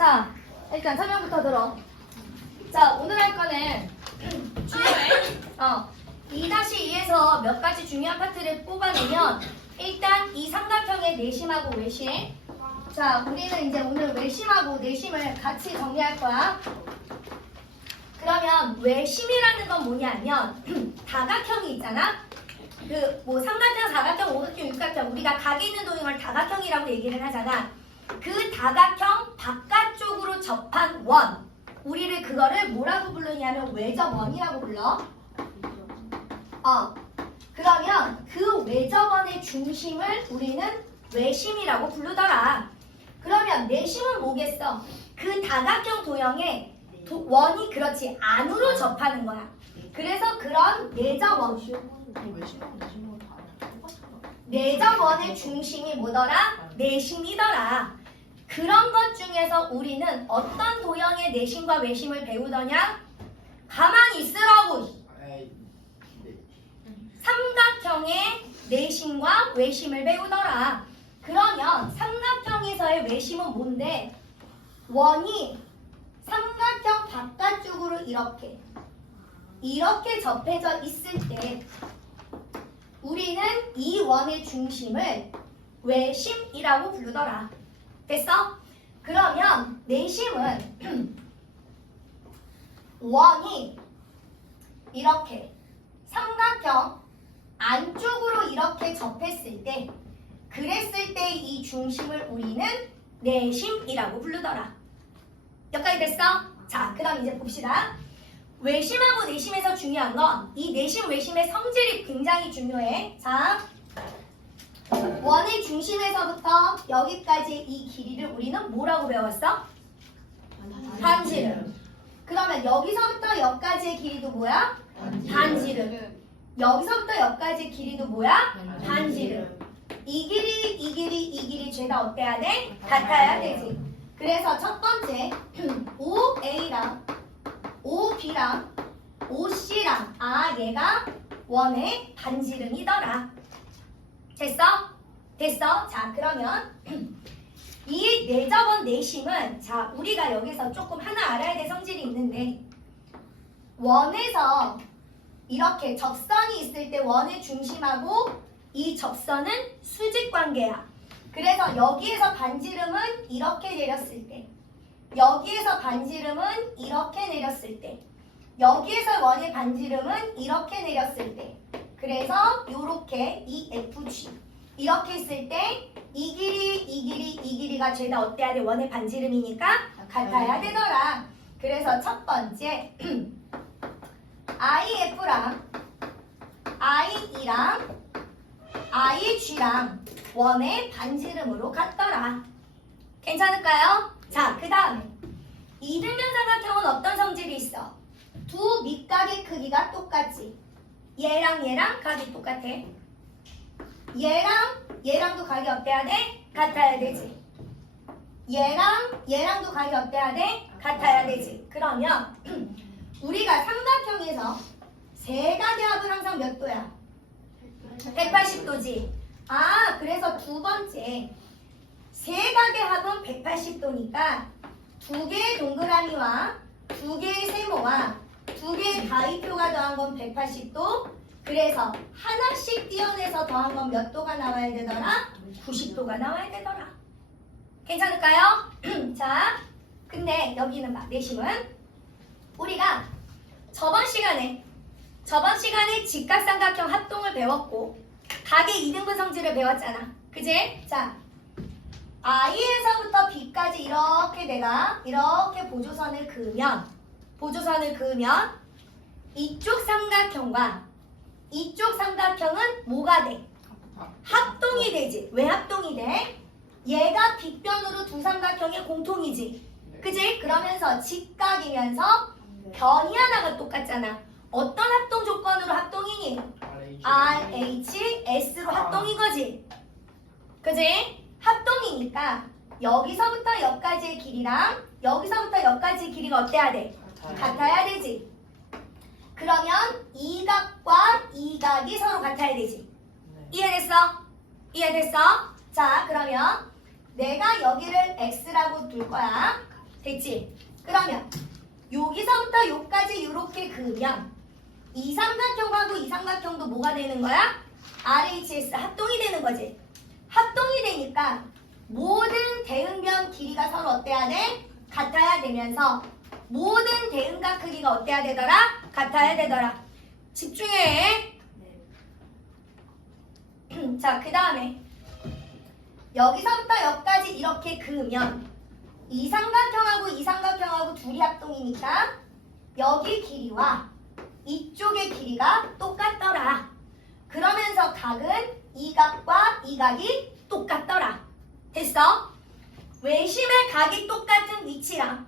자, 일단 설명부터 들어. 자, 오늘 할 거는 중요해. 2-2에서 몇 가지 중요한 파트를 뽑아내면 일단 이 삼각형의 내심하고 외심. 자, 우리는 이제 오늘 외심하고 내심을 같이 정리할 거야. 그러면 외심이라는 건 뭐냐면 다각형이 있잖아. 삼각형, 사각형, 오각형, 육각형 우리가 각이 있는 도형을 다각형이라고 얘기를 하잖아. 그 다각형 바깥쪽으로 접한 원, 우리를 그거를 뭐라고 부르냐면 외접원이라고 불러. 그러면 그 외접원의 중심을 우리는 외심이라고 부르더라. 그러면 내심은 뭐겠어? 그 다각형 도형에 원이 그렇지 안으로 접하는 거야. 그래서 그런 내접원의 중심이 뭐더라? 내심이더라. 그런 것 중에서 우리는 어떤 도형의 내심과 외심을 배우더냐? 가만히 있으라고. 삼각형의 내심과 외심을 배우더라. 그러면 삼각형에서의 외심은 뭔데? 원이 삼각형 바깥쪽으로 이렇게 접해져 있을 때 우리는 이 원의 중심을 외심이라고 부르더라. 됐어? 그러면 내심은 원이 이렇게 삼각형 안쪽으로 이렇게 접했을 때 그랬을 때 이 중심을 우리는 내심이라고 부르더라. 여기까지 됐어? 자, 그럼 이제 봅시다. 외심하고 내심에서 중요한 건 이 내심, 외심의 성질이 굉장히 중요해. 자, 원의 중심에서부터 여기까지 이 길이를 우리는 뭐라고 배웠어? 반지름. 그러면 여기서부터 여기까지의 길이도 뭐야? 반지름. 여기서부터 여기까지의 길이도 뭐야? 반지름. 이 길이 죄다 어때야 돼? 같아야 되지. 그래서 첫 번째 OA랑 OB랑 OC랑 얘가 원의 반지름이더라. 됐어? 됐어? 자, 그러면 이 내접원 내심은 자, 우리가 여기서 조금 하나 알아야 될 성질이 있는데 원에서 이렇게 접선이 있을 때 원의 중심하고 이 접선은 수직관계야. 그래서 여기에서 반지름은 이렇게 내렸을 때 여기에서 반지름은 이렇게 내렸을 때 여기에서 원의 반지름은 이렇게 내렸을 때 그래서 요렇게 이 FG 이렇게 했을 때 이 길이가 죄다 어때야 돼? 원의 반지름이니까 같아야 되더라. 그래서 첫 번째 IF랑 IE랑 IG랑 원의 반지름으로 같더라. 괜찮을까요? 자, 그 다음에 이등변 삼각형은 어떤 성질이 있어? 두 밑각의 크기가 똑같지. 얘랑 각이 똑같아. 얘랑도 각이 어때야 돼? 같아야 되지. 얘랑도 각이 어때야 돼? 같아야 되지. 그러면 우리가 삼각형에서 세 각의 합은 항상 몇 도야? 180도지. 그래서 두 번째 세 각의 합은 180도니까 두 개의 동그라미와 두 개의 세모와 두 개의 가위표가 더한 건 180도. 그래서 하나씩 띄어내서 더한 건 몇 도가 나와야 되더라? 90도가 나와야 되더라. 괜찮을까요? 자, 근데 여기는 봐. 내심은 우리가 저번 시간에 직각삼각형 합동을 배웠고 각의 이등분 성질을 배웠잖아. 그지? 자, I에서부터 B까지 이렇게 내가 이렇게 보조선을 그으면 이쪽 삼각형과 이쪽 삼각형은 뭐가 돼? 합동이 되지. 왜 합동이 돼? 얘가 빗변으로 두 삼각형의 공통이지. 그지? 그러면서 직각이면서 변이 하나가 똑같잖아. 어떤 합동 조건으로 합동이니? RHS로 합동인 거지. 그지? 합동이니까 여기서부터 여기까지의 길이랑 여기서부터 여기까지의 길이가 어때야 돼? 같아야 되지. 그러면 이 각과 이 각이 서로 같아야 되지. 이해됐어? 이해됐어? 자, 그러면 내가 여기를 X라고 둘 거야. 됐지? 그러면 여기서부터 여기까지 이렇게 그으면 이 삼각형하고 이 삼각형도 뭐가 되는 거야? RHS 합동이 되는 거지. 합동이 되니까 모든 대응변 길이가 서로 어때야 돼? 같아야 되면서 모든 대응각 크기가 어때야 되더라? 같아야 되더라. 집중해. 자, 그 다음에 여기서부터 여기까지 이렇게 그으면 이 삼각형하고 이 삼각형하고 둘이 합동이니까 여기 길이와 이쪽의 길이가 똑같더라. 그러면서 각은 이 각과 이 각이 똑같더라. 됐어? 외심의 각이 똑같은 위치랑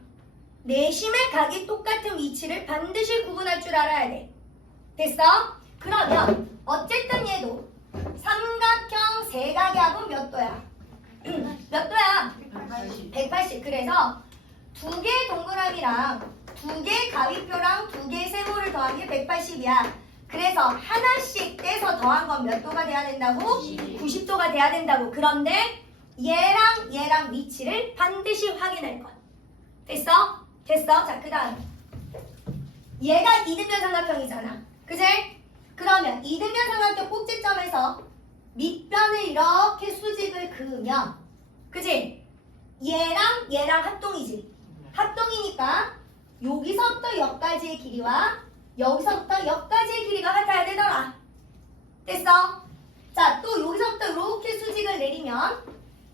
내심의 각이 똑같은 위치를 반드시 구분할 줄 알아야 돼. 됐어? 그러면 어쨌든 얘도 삼각형 세각의 몇 도야? 몇 도야? 180. 그래서 두 개의 동그라미랑 두 개의 가위표랑 두 개의 세모를 더한 게 180이야. 그래서 하나씩 떼서 더한 건 몇 도가 돼야 된다고? 90도가 돼야 된다고. 그런데 얘랑 위치를 반드시 확인할 것. 됐어? 됐어? 자, 그 다음 얘가 이등변 삼각형이잖아. 그지? 그러면 이등변 삼각형 꼭지점에서 밑변을 이렇게 수직을 그으면 그지? 얘랑 합동이지. 합동이니까 여기서부터 여기까지의 길이와 여기서부터 여기까지의 길이가 같아야 되더라. 됐어? 자, 또 여기서부터 이렇게 수직을 내리면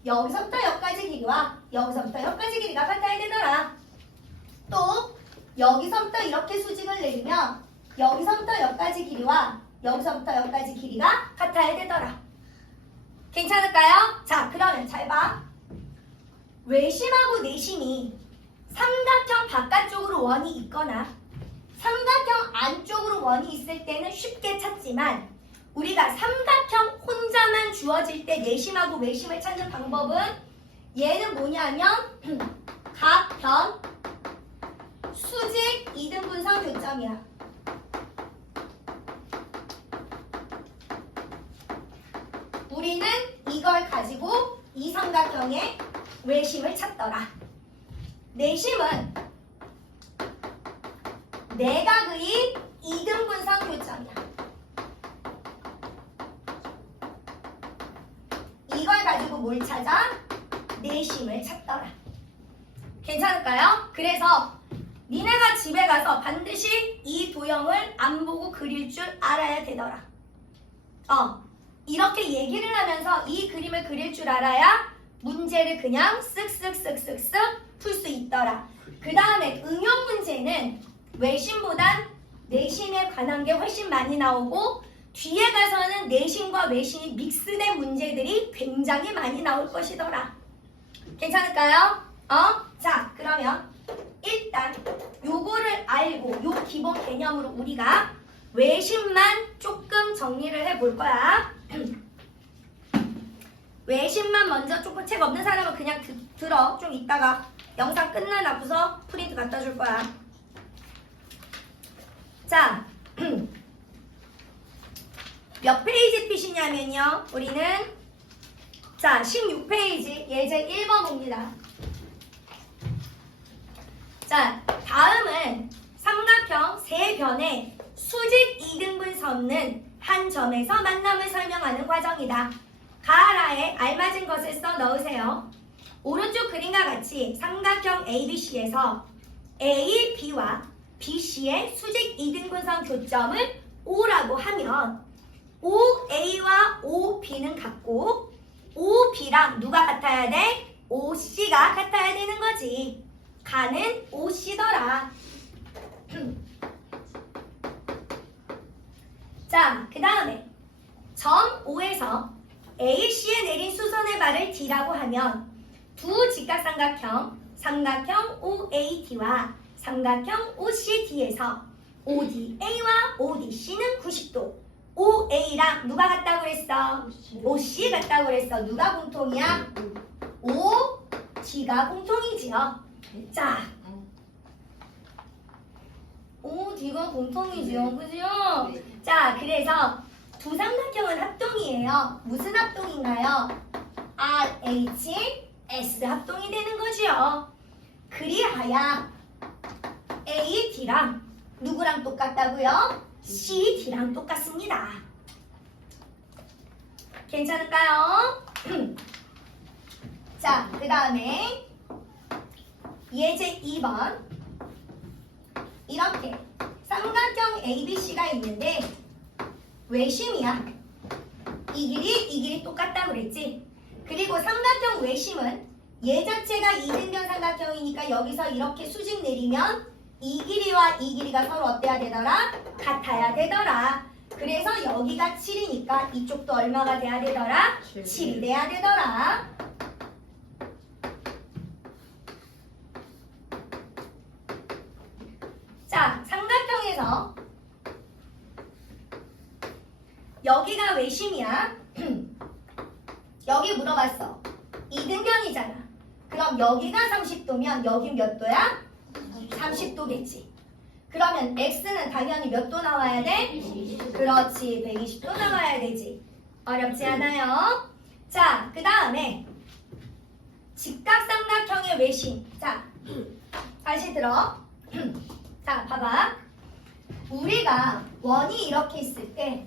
여기서부터 여기까지 길이와 여기서부터 여기까지 길이가 같아야 되더라. 또 여기서부터 이렇게 수직을 내리면 여기서부터 여기까지 길이와 여기서부터 여기까지 길이가 같아야 되더라. 괜찮을까요? 자, 그러면 잘 봐. 외심하고 내심이 삼각형 바깥쪽으로 원이 있거나 삼각형 안쪽으로 원이 있을 때는 쉽게 찾지만 우리가 삼각형 혼자만 주어질 때 내심하고 외심을 찾는 방법은 얘는 뭐냐면 각 변 수직 이등분선 교점이야. 우리는 이걸 가지고 이 삼각형의 외심을 찾더라. 내심은 내각의 이등분선 교점이야. 이걸 가지고 뭘 찾아? 내심을 찾더라. 괜찮을까요? 그래서 니네가 집에 가서 반드시 이 도형을 안 보고 그릴 줄 알아야 되더라. 이렇게 얘기를 하면서 이 그림을 그릴 줄 알아야 문제를 그냥 쓱쓱쓱쓱쓱 풀 수 있더라. 그 다음에 응용 문제는 외심보단 내심에 관한 게 훨씬 많이 나오고 뒤에 가서는 내심과 외심이 믹스된 문제들이 굉장히 많이 나올 것이더라. 괜찮을까요? 자, 그러면 일단 요거를 알고 요 기본 개념으로 우리가 외심만 조금 정리를 해볼 거야. 외심만 먼저 조금 책 없는 사람은 그냥 들어. 좀 이따가 영상 끝나고서 프린트 갖다 줄 거야. 자, 몇 페이지 핏이냐면요. 우리는 자 16페이지 예제 1번 봅니다. 자, 다음은 삼각형 세 변의 수직 이등분 선는 한 점에서 만남을 설명하는 과정이다. 가하라에 알맞은 것을 써 넣으세요. 오른쪽 그림과 같이 삼각형 ABC에서 A, B와 BC의 수직 이등분선 교점을 O라고 하면 OA와 OB는 같고 OB랑 누가 같아야 돼? OC가 같아야 되는 거지. 가는 OC더라. 자, 그 다음에 점 O에서 AC에 내린 수선의 발을 D라고 하면 두 직각삼각형 삼각형 OAD와 삼각형 OCD에서 ODA와 ODC는 90도. OA랑 누가 같다고 그랬어? OC 같다고 그랬어. 누가 공통이야? OD가 공통이지요. 자, OD가 공통이지요. 그죠? 자, 그래서 두 삼각형은 합동이에요. 무슨 합동인가요? RH, S 합동이 되는 거지요. 그리하여 AD랑 누구랑 똑같다고요? CD랑 똑같습니다. 괜찮을까요? 자, 그 다음에 예제 2번. 이렇게 삼각형 ABC가 있는데 외심이야. 이 길이 똑같다고 그랬지? 그리고 삼각형 외심은 얘 자체가 이등변 삼각형이니까 여기서 이렇게 수직 내리면 이 길이와 이 길이가 서로 어때야 되더라? 같아야 되더라. 그래서 여기가 7이니까 이쪽도 얼마가 돼야 되더라? 7이 돼야 되더라. 자, 삼각형에서 여기가 외심이야. 여기 물어봤어. 이등변이잖아. 그럼 여기가 30도면 여긴 몇 도야? 30도겠지. 그러면 x는 당연히 몇 도 나와야 돼? 그렇지. 120도 나와야 되지. 어렵지 않아요? 자, 그 다음에 직각삼각형의 외심. 자, 다시 들어. 자, 봐봐. 우리가 원이 이렇게 있을 때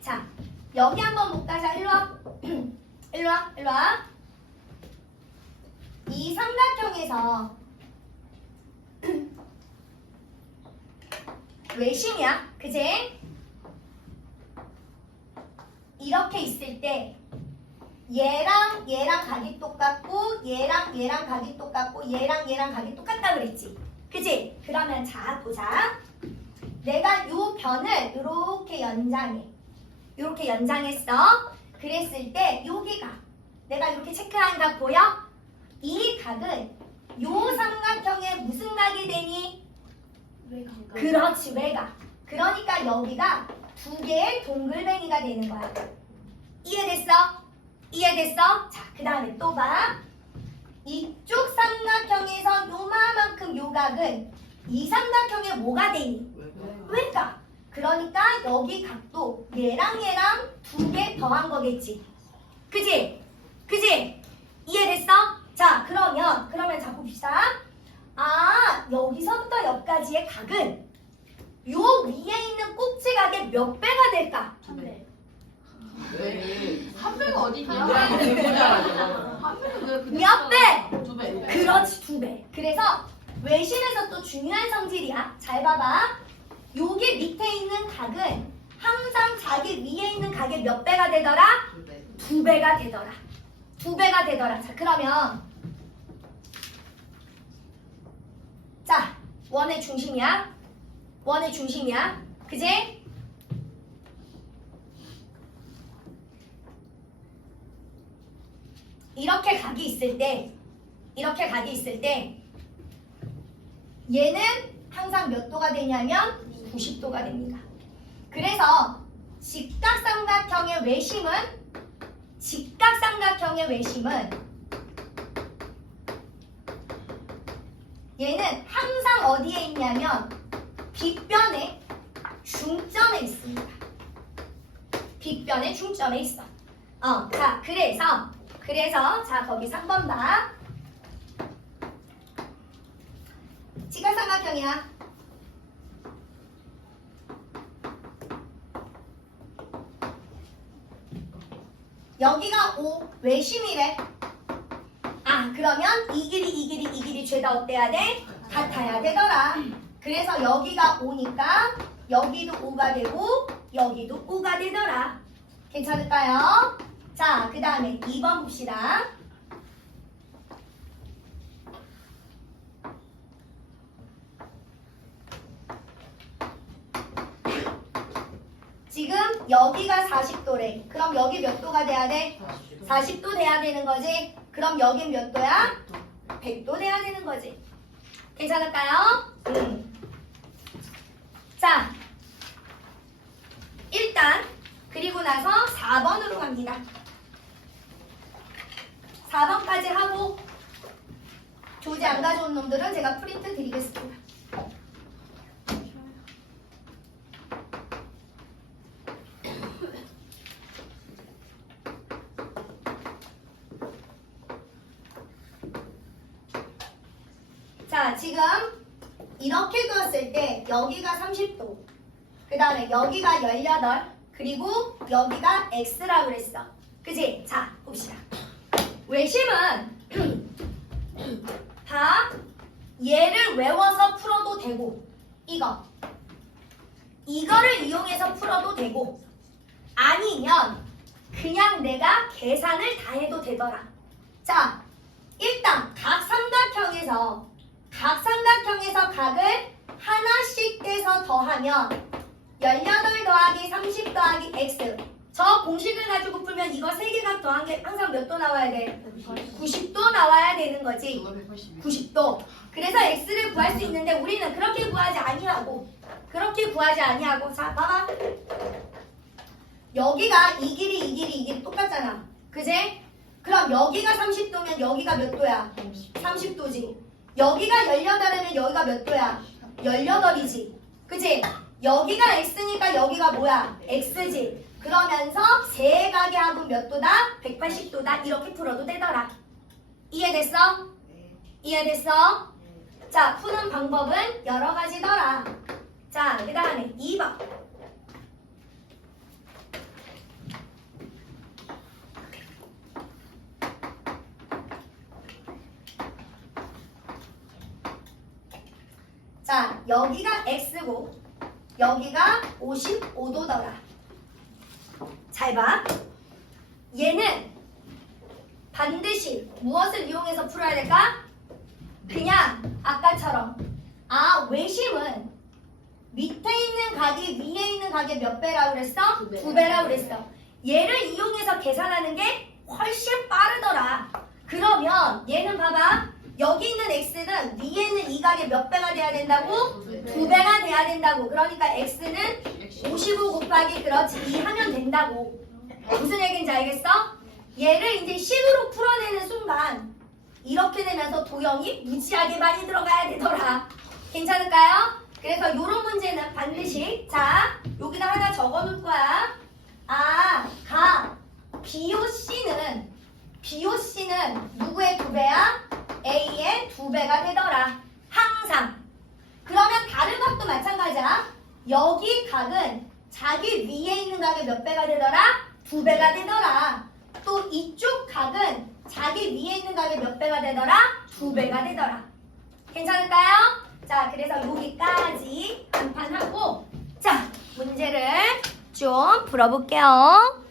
자, 여기 한번 볼까? 자, 일로 와. 일로 와. 이 삼각형에서 외심이야. 그지? 이렇게 있을 때 얘랑 각이 똑같고 얘랑 각이 똑같고 얘랑 각이 똑같다 그랬지. 그지? 그러면 자, 보자. 내가 요 변을 요렇게 연장했어. 그랬을 때 여기가 내가 이렇게 체크한 각 보여? 이 각은 요 삼각형에 무슨 각이 되니? 외곽. 그렇지, 외곽. 그러니까 여기가 두 개의 동글뱅이가 되는 거야. 이해됐어? 자, 그 다음에 또 봐. 이쪽 삼각형에서 요만큼 요 각은 이 삼각형에 뭐가 되니? 외곽. 그러니까 여기 각도 얘랑 두 개 더한 거겠지. 그지? 이해됐어? 자, 그러면 자 봅시다. 아, 여기서부터 여기까지의 각은 요 위에 있는 꼭지각의 몇 배가 될까? 3배. 왜? 3배가 어딨냐? 한 배. 몇 배? 2배. 그렇지, 2배. 그래서 외심에서 또 중요한 성질이야. 잘 봐봐. 여기 밑에 있는 각은 항상 자기 위에 있는 각의 몇 배가 되더라? 2배가 되더라. 자, 그러면 자, 원의 중심이야. 그지? 이렇게 각이 있을 때 얘는 항상 몇 도가 되냐면 90도가 됩니다. 그래서 직각삼각형의 외심은 얘는 항상 어디에 있냐면 빗변의 중점에 있습니다. 빗변의 중점에 있어. 자, 그래서 자, 거기 3번 봐. 직각삼각형이야. 여기가 5 외심이래. 아, 그러면 이 길이 죄다 어때야 돼? 같아야 되더라. 그래서 여기가 5니까 여기도 5가 되고 여기도 5가 되더라. 괜찮을까요? 자, 그 다음에 2번 봅시다. 지금 여기가 40도래. 그럼 여기 몇 도가 돼야 돼? 40도 돼야 되는 거지. 그럼 여긴 몇 도야? 100도 돼야 되는 거지. 괜찮을까요? 자, 일단 그리고 나서 4번으로 갑니다. 4번까지 하고 교재 안 가져온 놈들은 제가 프린트 드리겠습니다. 자, 지금 이렇게 그었을 때 여기가 30도, 그 다음에 여기가 18, 그리고 여기가 x라고 그랬어. 그지? 자, 봅시다. 외심은 다 얘를 외워서 풀어도 되고, 이거를 이용해서 풀어도 되고, 아니면 그냥 내가 계산을 다 해도 되더라. 자, 일단 각 삼각형에서 각을 하나씩 떼서 더하면 18 더하기 30 더하기 x, 저 공식을 가지고 풀면 이거 3개가 더한 게 항상 몇 도 나와야 돼? 90도 나와야 되는 거지. 이거 180. 90도. 그래서 x를 구할 수 있는데 우리는 그렇게 구하지 아니하고 자, 봐봐. 여기가 이 길이 똑같잖아. 그지? 그럼 여기가 30도면 여기가 몇 도야? 30도지. 여기가 18이면 여기가 몇 도야? 18이지. 그지? 여기가 x니까 여기가 뭐야? x지. 그러면서 세 가게 합은 몇 도다? 180도다. 이렇게 풀어도 되더라. 이해됐어? 이해됐어? 자, 푸는 방법은 여러 가지더라. 자, 그 다음에 2번. 자, 여기가 x고 여기가 55도더라. 잘 봐. 얘는 반드시 무엇을 이용해서 풀어야 될까? 그냥 아까처럼 외심은 밑에 있는 각이 위에 있는 각의 몇 배라고 그랬어? 두 배. 2배라고 그랬어. 얘를 이용해서 계산하는 게 훨씬 빠르더라. 그러면 얘는 봐봐. 여기 있는 x는 위에 있는 이 각의 몇 배가 돼야 된다고? 2배가 돼야 된다고. 그러니까 x는 55 곱하기 그렇지 2 하면 된다고. 무슨 얘기인지 알겠어? 얘를 이제 식으로 풀어내는 순간 이렇게 되면서 도형이 무지하게 많이 들어가야 되더라. 괜찮을까요? 그래서 이런 문제는 반드시 자 여기다 하나 적어놓을 거야. BOC는 누구의 2배야? A의 2배가 되더라. 항상. 그러면 다른 각도 마찬가지야. 여기 각은 자기 위에 있는 각의 몇 배가 되더라? 2배가 되더라. 또 이쪽 각은 자기 위에 있는 각의 몇 배가 되더라? 2배가 되더라. 괜찮을까요? 자, 그래서 여기까지 한판 하고 자, 문제를 좀 풀어볼게요.